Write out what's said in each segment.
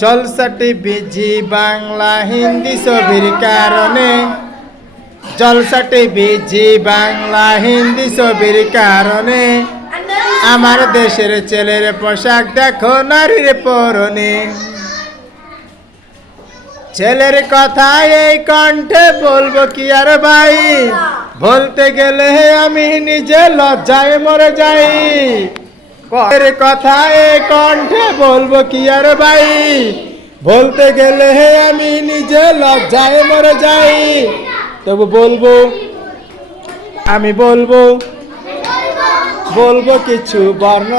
জলসা TV জি বাংলা হিন্দি ছবির কারণে, জলসা TV জি বাংলা হিন্দি ছবির কারণে আমার দেশের ছেলের পোশাক দেখো নারীর পরনে। ছেলের কথা এই কণ্ঠে বলবো কি আর ভাই, বলতে গেলে আমি নিজে লজ্জায় মরে যাই। ছেলের কথা এই কণ্ঠে বলবো কি আর ভাই, বলতে গেলে আমি নিজে লজ্জায় মরে যাই। তবু বলবো, আমি বলবো, বলবো কিছু বর্ণ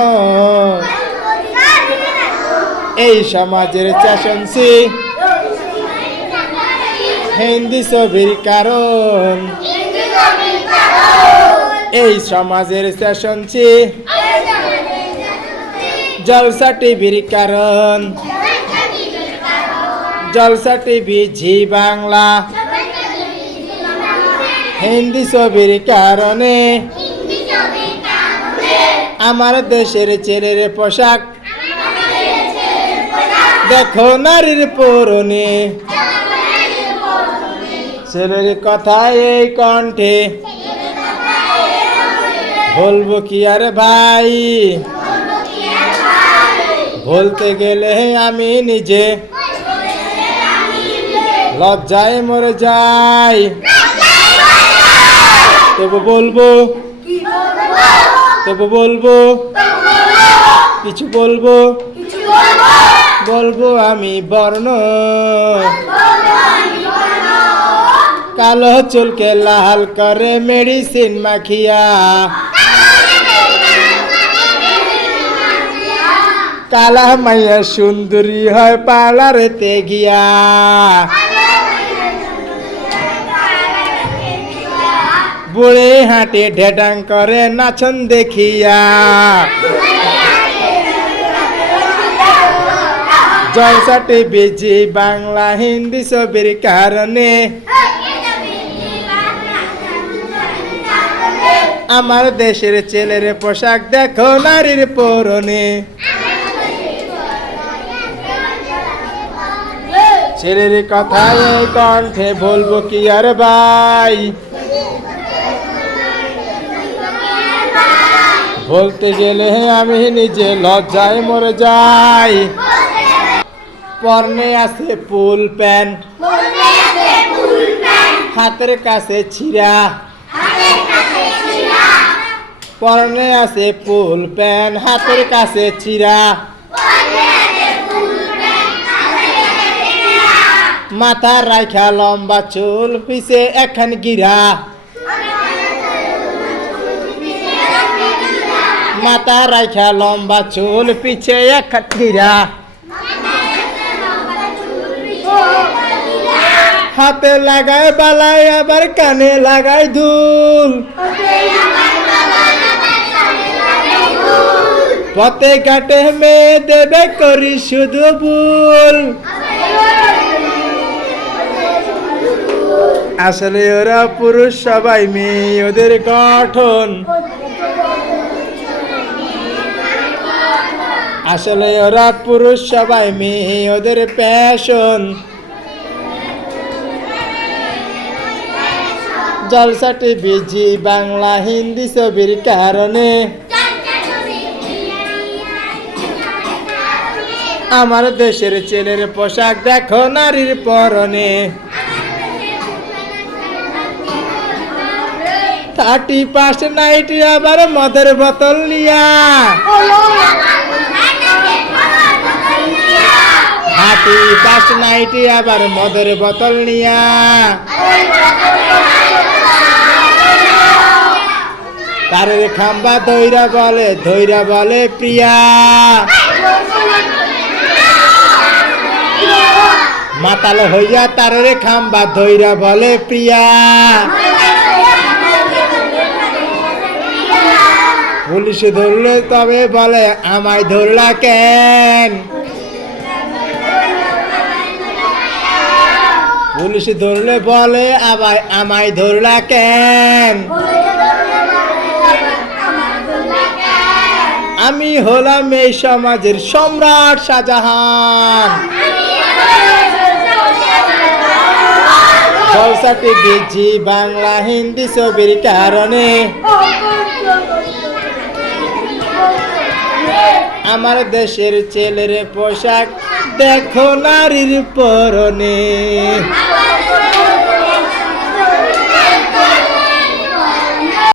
এই সমাজের চাষন্সি হিন্দি ছবির কারণ, এই সমাজের চাষন্সি জলসা টিভির কারণ। জলসা টিভি জি বাংলা হিন্দি ছবির কারণে আমার দেশের ছেলের পোশাক দেখো নারীর পরনে। ছেলের কথা এই কণ্ঠে বলবো কি আর ভাই, বলতে গেলে আমি নিজে লজ্জায় মরে যাই। তবু বলবো, তবু বলবো কিছু বলবো, বলবো আমি বর্ণ কালো চুলকে লাল করে মেডিসিন মাখিয়া, কালা মাইয়া সুন্দরী হয় পার্লারেতে গিয়া। বুড়ে হাঁটে ঢেডাং করে নাচন দেখিয়া, জলসা টিভি জি বাংলা হিন্দি ছবির কারণে আমার দেশের ছেলের পোশাক দেখো নারীর পরনে। ছেলের কথা এই কণ্ঠে বলবো কি আর ভাই, বলতে গেলে আমি নিজে লজ্জায় মরে যাই। পরনে আছে ফুল প্যান্ট, হাতের কাছে ছিঁড়া। পরনে আছে ফুল প্যান্ট, হাতের কাছে ছিঁড়া। মাথা রাখা লম্বা চুল, পিছে একখান গিরা। মাথা রাখা লম্বা চুল, পিছে একখান গিরা। হাতে লাগায় বালাই, আবার কানে লাগায় দুল। পথে ঘাটে মেয়ে দেবে করি শুধু ভুল। আসলে ওরা পুরুষ সবাই মেয়ে, ওদের গঠন। আসলে ওরা পুরুষ সবাই মেয়ে, ওদের প্যাশন। জলসা টিভি জি বাংলা হিন্দি ছবির কারণে আমার দেশের ছেলের পোশাক দেখো নারীর পরনে। 30 নাইটি আবার মদের বোতল নিয়া, 30 নাইটি আবার মদের বোতল নিয়া। তারের খাম্বা ধৈরা বলে প্রিয়া। মাতাল হইয়া তারের খাম্বা ধৈরা বলে প্রিয়া। পুলিশ ধরলে তবে বলে আমায় ধরলা কেন। পুলিশ ধরলে বলে আবার আমায় ধরলা কেন। আমি হলাম এই সমাজের সম্রাট শাহজাহান। জলসা টিভি জি বাংলা হিন্দি ছবির কারণে আমার দেশের ছেলের পোশাক দেখো নারীর পরনে।